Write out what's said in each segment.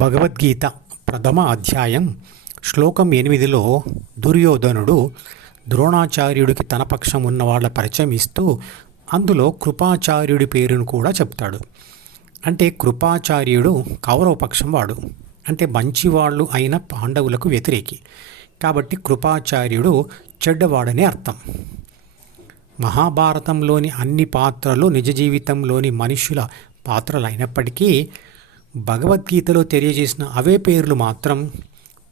భగవద్గీత ప్రథమ అధ్యాయం శ్లోకం 8లో దుర్యోధనుడు ద్రోణాచార్యుడికి తన పక్షం ఉన్న వాళ్ళ పరిచయం ఇస్తూ అందులో కృపాచార్యుడి పేరును కూడా చెప్తాడు. అంటే కృపాచార్యుడు కౌరవ పక్షం వాడు, అంటే మంచివాళ్ళు అయిన పాండవులకు వ్యతిరేకి కాబట్టి కృపాచార్యుడు చెడ్డవాడని అర్థం. మహాభారతంలోని అన్ని పాత్రలు నిజ జీవితంలోని మనుషుల పాత్రలు అయినప్పటికీ భగవద్గీతలో తెలియజేసిన అవే పేర్లు మాత్రం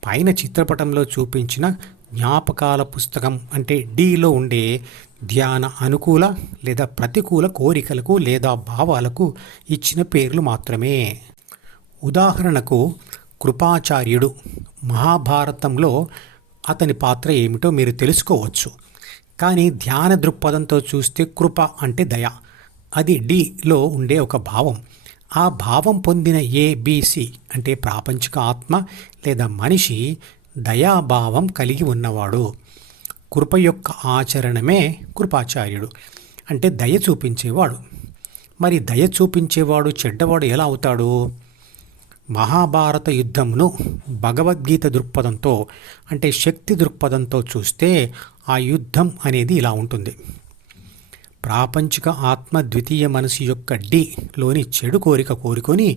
పైన చిత్రపటంలో చూపించిన జ్ఞాపకాల పుస్తకం అంటే డీలో ఉండే ధ్యాన అనుకూల లేదా ప్రతికూల కోరికలకు లేదా భావాలకు ఇచ్చిన పేర్లు మాత్రమే. ఉదాహరణకు కృపాచార్యుడు మహాభారతంలో అతని పాత్ర ఏమిటో మీరు తెలుసుకోవచ్చు. కానీ ధ్యాన దృక్పథంతో చూస్తే కృప అంటే దయ, అది డీలో ఉండే ఒక భావం. ఆ భావం పొందిన ఏబిసి అంటే ప్రాపంచిక ఆత్మ లేదా మనిషి దయాభావం కలిగి ఉన్నవాడు. కృప యొక్క ఆచరణమే కృపాచార్యుడు, అంటే దయ చూపించేవాడు. మరి దయ చూపించేవాడు చెడ్డవాడు ఎలా అవుతాడు? మహాభారత యుద్ధంను భగవద్గీత దృక్పథంతో అంటే శక్తి దృక్పథంతో చూస్తే ఆ యుద్ధం అనేది ఇలా ఉంటుంది. ప్రాపంచిక ఆత్మ ద్వితీయ మనసు యొక్క డిలోని చెడు కోరిక కోరుకొని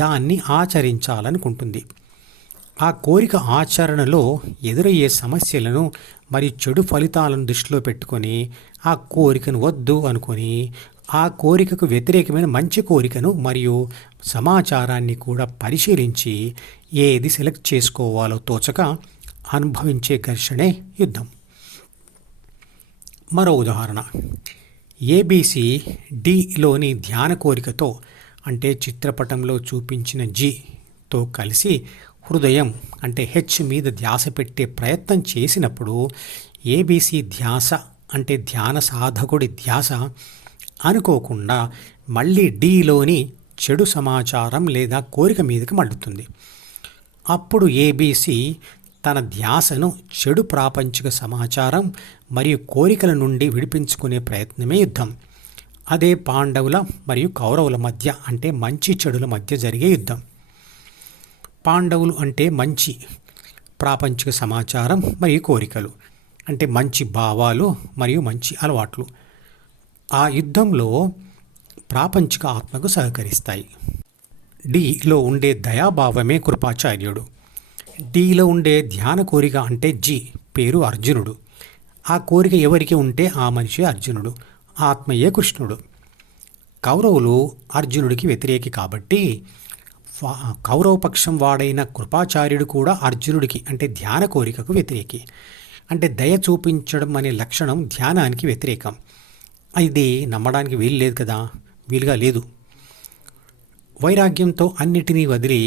దాన్ని ఆచరించాలనుకుంటుంది. ఆ కోరిక ఆచరణలో ఎదురయ్యే సమస్యలను మరియు చెడు ఫలితాలను దృష్టిలో పెట్టుకొని ఆ కోరికను వద్దు అనుకొని ఆ కోరికకు వ్యతిరేకమైన మంచి కోరికను మరియు సమాచారాన్ని కూడా పరిశీలించి ఏది సెలెక్ట్ చేసుకోవాలో తోచక అనుభవించే ఘర్షణే యుద్ధం. మరో ఉదాహరణ, ఏబిసి డిలోని ధ్యాన కోరికతో అంటే చిత్రపటంలో చూపించిన జితో కలిసి హృదయం అంటే హెచ్ మీద ధ్యాస పెట్టే ప్రయత్నం చేసినప్పుడు ఏబిసి ధ్యాస అంటే ధ్యాన సాధకుడి ధ్యాస అనుకోకుండా మళ్ళీ డిలోని చెడు సమాచారం లేదా కోరిక మీదకి మళ్ళుతుంది. అప్పుడు ఏబిసి తన ధ్యాసను చెడు ప్రాపంచిక సమాచారం మరియు కోరికల నుండి విడిపించుకునే ప్రయత్నమే యుద్ధం. అదే పాండవుల మరియు కౌరవుల మధ్య అంటే మంచి చెడుల మధ్య జరిగే యుద్ధం. పాండవులు అంటే మంచి ప్రాపంచిక సమాచారం మరియు కోరికలు, అంటే మంచి భావాలు మరియు మంచి అలవాట్లు. ఆ యుద్ధంలో ప్రాపంచిక ఆత్మకు సహకరిస్తాయి. డిలో ఉండే దయాభావమే కృపాచార్యుడు. డీలో ఉండే ధ్యాన కోరిక అంటే జి పేరు అర్జునుడు. ఆ కోరిక ఎవరికి ఉంటే ఆ మనిషి అర్జునుడు, ఆత్మయే కృష్ణుడు. కౌరవులు అర్జునుడికి వ్యతిరేకి కాబట్టి కౌరవ పక్షం వాడైన కృపాచార్యుడు కూడా అర్జునుడికి అంటే ధ్యాన కోరికకు వ్యతిరేకి. అంటే దయ చూపించడం అనే లక్షణం ధ్యానానికి వ్యతిరేకం. ఇది నమ్మడానికి వీలుగా లేదు. వైరాగ్యంతో అన్నిటినీ వదిలి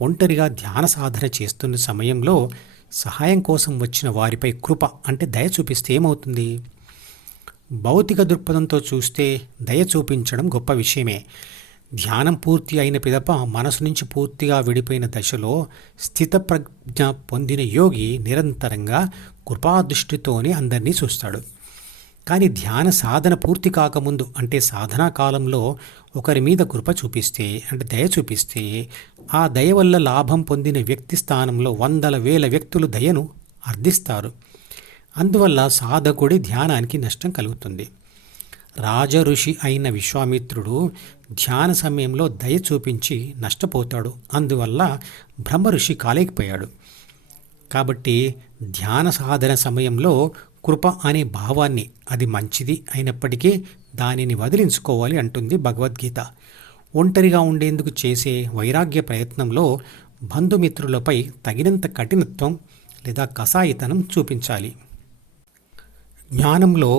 ఒంటరిగా ధ్యాన సాధన చేస్తున్న సమయంలో సహాయం కోసం వచ్చిన వారిపై కృప అంటే దయ చూపిస్తే ఏమవుతుంది? భౌతిక దృక్పథంతో చూస్తే దయ చూపించడం గొప్ప విషయమే. ధ్యానం పూర్తి అయిన పిదప మనసు నుంచి పూర్తిగా విడిపోయిన దశలో స్థితప్రజ్ఞ పొందిన యోగి నిరంతరంగా కృపాదృష్టితోనే అందరినీ చూస్తాడు. కానీ ధ్యాన సాధన పూర్తి కాకముందు అంటే సాధనా కాలంలో ఒకరి మీద కృప చూపిస్తే అంటే దయ చూపిస్తే ఆ దయ వల్ల లాభం పొందిన వ్యక్తి స్థానంలో వందల వేల వ్యక్తులు దయను అర్థిస్తారు. అందువల్ల సాధకుడి ధ్యానానికి నష్టం కలుగుతుంది. రాజఋషి అయిన విశ్వామిత్రుడు ధ్యాన సమయంలో దయ చూపించి నష్టపోతాడు. అందువల్ల బ్రహ్మఋషి కాలేకపోయాడు. కాబట్టి ధ్యాన సాధన సమయంలో కృప అనే భావాన్ని అది మంచిది అయినప్పటికీ దానిని వదిలించుకోవాలి అంటుంది భగవద్గీత. ఒంటరిగా ఉండేందుకు చేసే వైరాగ్య ప్రయత్నంలో బంధుమిత్రులపై తగినంత కఠినత్వం లేదా కసాయితనం చూపించాలి. జ్ఞానంలో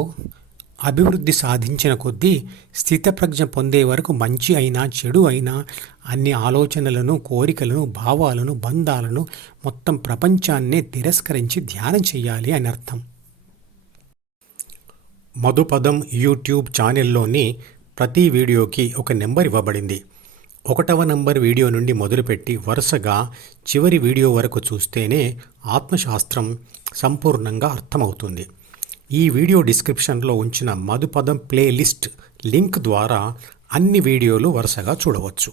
అభివృద్ధి సాధించిన కొద్దీ స్థితప్రజ్ఞ పొందే వరకు మంచి అయినా చెడు అయినా అన్ని ఆలోచనలను, కోరికలను, భావాలను, బంధాలను మొత్తం ప్రపంచాన్నే తిరస్కరించి ధ్యానం చేయాలి అని అర్థం. మధుపదం యూట్యూబ్ ఛానల్లోని ప్రతి వీడియోకి ఒక నెంబర్ ఇవ్వబడింది. 1వ నంబర్ వీడియో నుండి మొదలుపెట్టి వరుసగా చివరి వీడియో వరకు చూస్తేనే ఆత్మశాస్త్రం సంపూర్ణంగా అర్థమవుతుంది. ఈ వీడియో డిస్క్రిప్షన్లో ఉంచిన మధుపదం ప్లేలిస్ట్ లింక్ ద్వారా అన్ని వీడియోలు వరుసగా చూడవచ్చు.